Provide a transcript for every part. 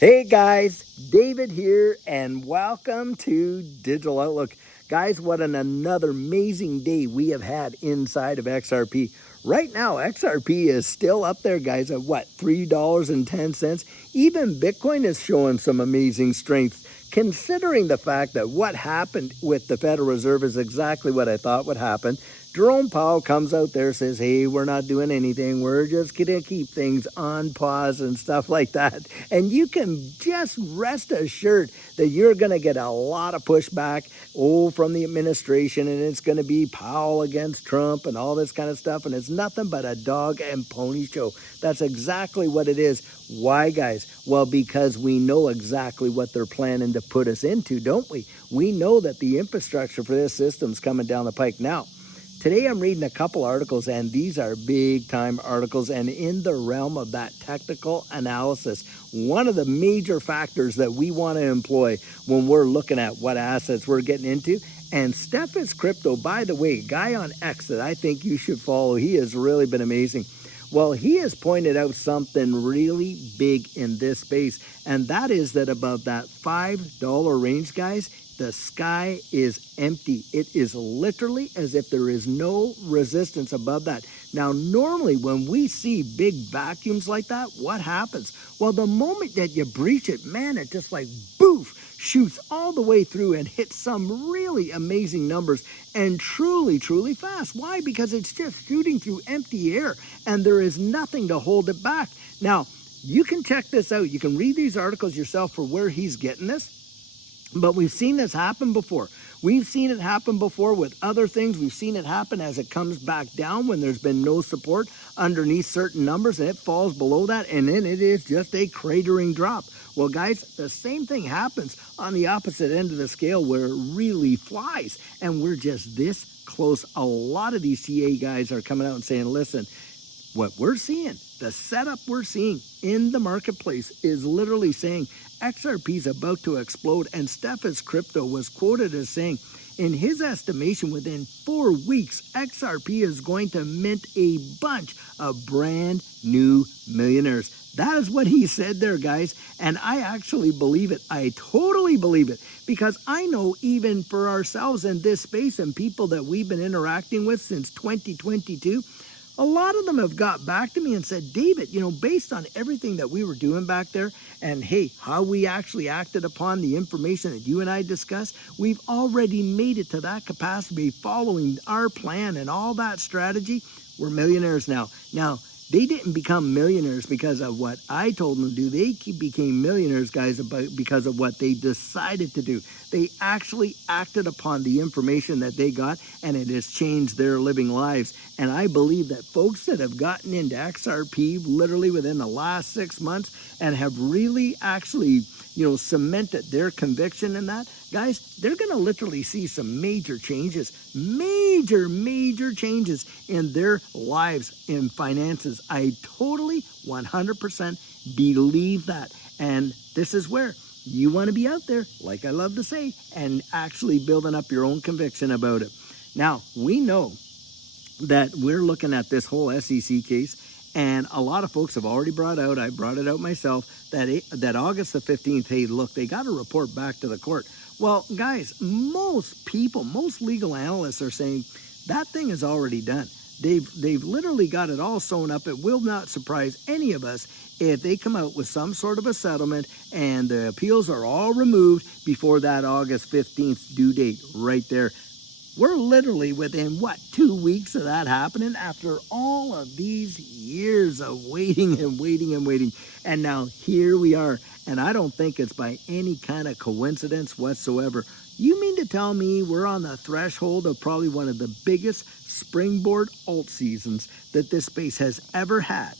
Hey guys, David here, and welcome to Digital Outlook. Guys, what another amazing day we have had inside of XRP. Right now, XRP is still up there, guys, at what, $3.10? Even Bitcoin is showing some amazing strength, considering the fact that what happened with the Federal Reserve is exactly what I thought would happen. Jerome Powell comes out there, says, hey, we're not doing anything. We're just going to keep things on pause and stuff like that. And you can just rest assured that you're going to get a lot of pushback, from the administration. And it's going to be Powell against Trump and all this kind of stuff. And it's nothing but a dog and pony show. That's exactly what it is. Why, guys? Well, because we know exactly what they're planning to put us into, don't we? We know that the infrastructure for this system's coming down the pike now. Today I'm reading a couple articles, and these are big time articles, and in the realm of that technical analysis, one of the major factors that we want to employ when we're looking at what assets we're getting into. And Steph's Crypto, by the way, guy on X that I think you should follow. He has really been amazing. Well, he has pointed out something really big in this space, and that is that above that $5 range, guys, the sky is empty. It is literally as if there is no resistance above that. Now, normally when we see big vacuums like that, what happens? Well, the moment that you breach it, man, it just like boof, shoots all the way through and hits some really amazing numbers and truly fast. Why? Because it's just shooting through empty air and there is nothing to hold it back. Now, you can check this out. You can read these articles yourself for where he's getting this. But we've seen this happen before. We've seen it happen before with other things. We've seen it happen as it comes back down when there's been no support underneath certain numbers and it falls below that, and then it is just a cratering drop. Well, guys, the same thing happens on the opposite end of the scale where it really flies, and we're just this close. A lot of these CA guys are coming out and saying, listen, what we're seeing, the setup we're seeing in the marketplace is literally saying XRP is about to explode. And Steph's Crypto was quoted as saying, in his estimation, within 4 weeks, XRP is going to mint a bunch of brand new millionaires. That is what he said there, guys. And I actually believe it. I totally believe it. Because I know even for ourselves in this space and people that we've been interacting with since 2022, a lot of them have got back to me and said, David, based on everything that we were doing back there and, hey, how we actually acted upon the information that you and I discussed, we've already made it to that capacity following our plan and all that strategy. We're millionaires now. Now, they didn't become millionaires because of what I told them to do. They became millionaires, guys, because of what they decided to do. They actually acted upon the information that they got, and it has changed their living lives. And I believe that folks that have gotten into XRP literally within the last 6 months and have really actually, cemented their conviction in that, guys, they're going to literally see some major changes, major changes in their lives, in finances. I totally 100% believe that. And this is where you want to be out there, like I love to say, and actually building up your own conviction about it. Now, we know that we're looking at this whole SEC case, and a lot of folks have already brought out, I brought it out myself, that August the 15th, hey, look, they got to report back to the court. Well, guys, most people, most legal analysts are saying that thing is already done. They've literally got it all sewn up. It will not surprise any of us if they come out with some sort of a settlement and the appeals are all removed before that August 15th due date right there. We're literally within, 2 weeks of that happening after all of these years of waiting. And now here we are. And I don't think it's by any kind of coincidence whatsoever. You mean to tell me we're on the threshold of probably one of the biggest springboard alt seasons that this space has ever had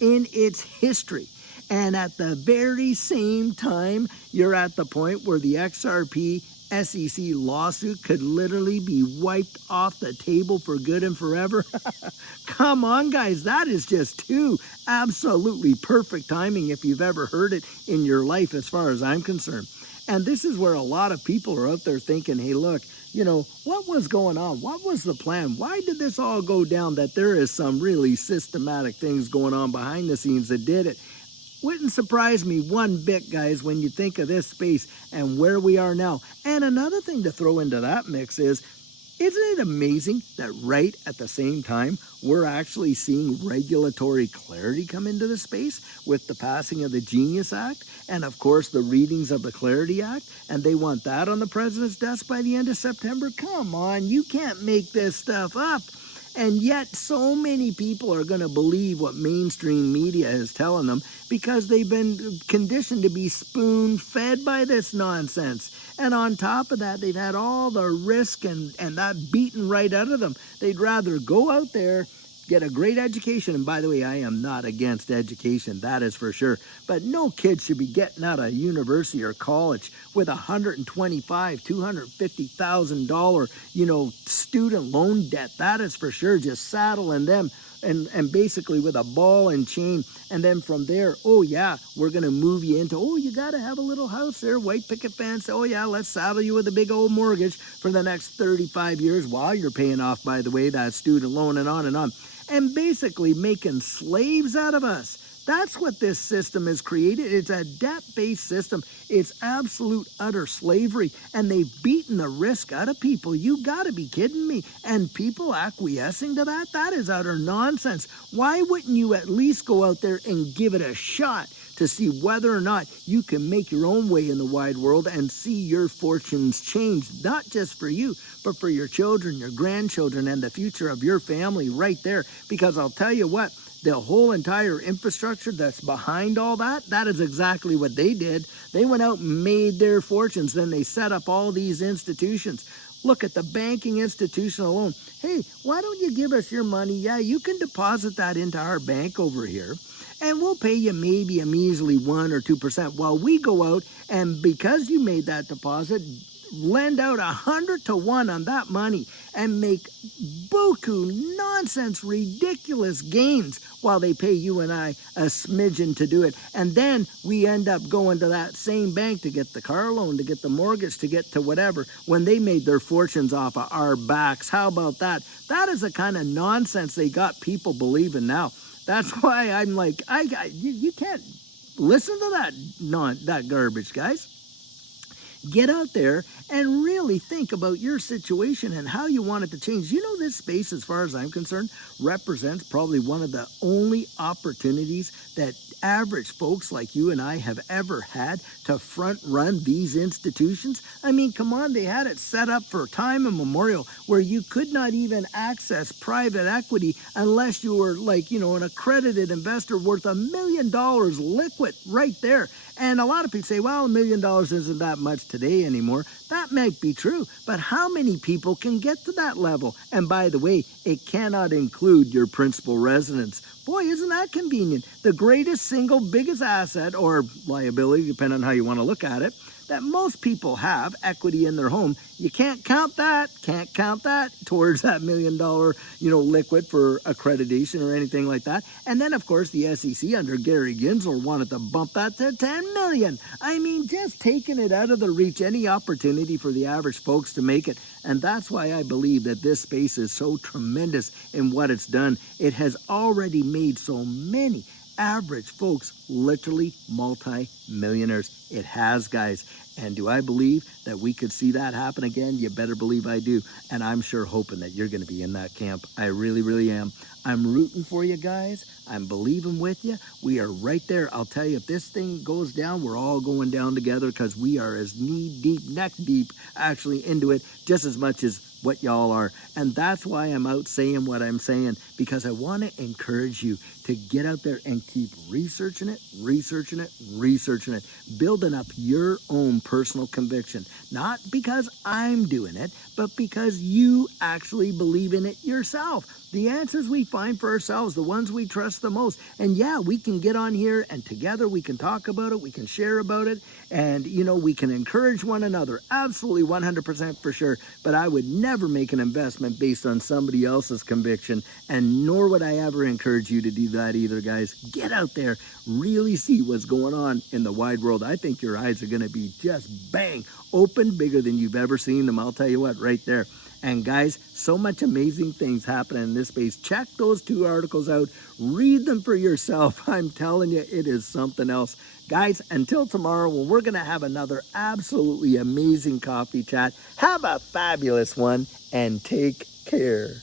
in its history? And at the very same time, you're at the point where the XRP SEC lawsuit could literally be wiped off the table for good and forever. Come on, guys. That is just too absolutely perfect timing if you've ever heard it in your life as far as I'm concerned. And this is where a lot of people are out there thinking, hey, look, what was going on? What was the plan? Why did this all go down? That there is some really systematic things going on behind the scenes that did it. Wouldn't surprise me one bit, guys, when you think of this space and where we are now. And another thing to throw into that mix is, isn't it amazing that right at the same time, we're actually seeing regulatory clarity come into the space with the passing of the Genius Act and, of course, the readings of the Clarity Act, and they want that on the president's desk by the end of September? Come on, you can't make this stuff up. And yet so many people are going to believe what mainstream media is telling them because they've been conditioned to be spoon-fed by this nonsense. And on top of that, they've had all the risk and that beaten right out of them. They'd rather go out there, get a great education. And by the way, I am not against education, that is for sure. But no kid should be getting out of university or college with $125,000, $250,000, student loan debt. That is for sure. Just saddling them and basically with a ball and chain. And then from there, oh yeah, we're going to move you into, oh, you got to have a little house there, white picket fence. Oh yeah, let's saddle you with a big old mortgage for the next 35 years while you're paying off, by the way, that student loan and on and on. And basically making slaves out of us. That's what this system has created. It's a debt-based system. It's absolute utter slavery. And they've beaten the risk out of people. You gotta be kidding me. And people acquiescing to that? That is utter nonsense. Why wouldn't you at least go out there and give it a shot to see whether or not you can make your own way in the wide world and see your fortunes change, not just for you, but for your children, your grandchildren, and the future of your family right there. Because I'll tell you what, the whole entire infrastructure that's behind all that, that is exactly what they did. They went out and made their fortunes. Then they set up all these institutions. Look at the banking institution alone. Hey, why don't you give us your money? Yeah, you can deposit that into our bank over here, and we'll pay you maybe a measly 1 or 2% while we go out and, because you made that deposit, lend out 100 to 1 on that money and make buku nonsense, ridiculous gains while they pay you and I a smidgen to do it. And then we end up going to that same bank to get the car loan, to get the mortgage, to get to whatever, when they made their fortunes off of our backs. How about that? That is the kind of nonsense they got people believing now. That's why I'm like, you can't listen to that garbage, guys. Get out there and really think about your situation and how you want it to change. This space, as far as I'm concerned, represents probably one of the only opportunities that average folks like you and I have ever had to front run these institutions. I mean, come on, they had it set up for time immemorial where you could not even access private equity unless you were an accredited investor worth $1 million liquid right there. And a lot of people say, well, $1 million isn't that much today anymore. That might be true, but how many people can get to that level? And by the way, it cannot include your principal residence. Boy, isn't that convenient? The greatest single biggest asset or liability, depending on how you want to look at it, that most people have, equity in their home. You can't count that towards that $1 million, liquid for accreditation or anything like that. And then, of course, the SEC under Gary Gensler wanted to bump that to $10 million. I mean, just taking it out of the reach, any opportunity for the average folks to make it. And that's why I believe that this space is so tremendous in what it's done. It has already made so many average folks literally multi-millionaires. It has, guys. And do I believe that we could see that happen again? You better believe I do. And I'm sure hoping that you're going to be in that camp. I really, really am. I'm rooting for you guys. I'm believing with you. We are right there. I'll tell you, if this thing goes down, we're all going down together because we are as knee deep, neck deep, actually into it just as much as what y'all are. And that's why I'm out saying what I'm saying, because I want to encourage you to get out there and keep researching it, building up your own personal conviction. Not because I'm doing it, but because you actually believe in it yourself. The answers we find for ourselves, the ones we trust the most. And yeah, we can get on here and together we can talk about it, we can share about it, and we can encourage one another. Absolutely 100% for sure. But I would never make an investment based on somebody else's conviction, and nor would I ever encourage you to do that either, guys. Get out there, really see what's going on in the wide world. I think your eyes are going to be just bang, open, bigger than you've ever seen them. I'll tell you what, right there. And guys, so much amazing things happen in this space. Check those 2 articles out. Read them for yourself. I'm telling you, it is something else. Guys, until tomorrow, when we're going to have another absolutely amazing coffee chat, have a fabulous one and take care.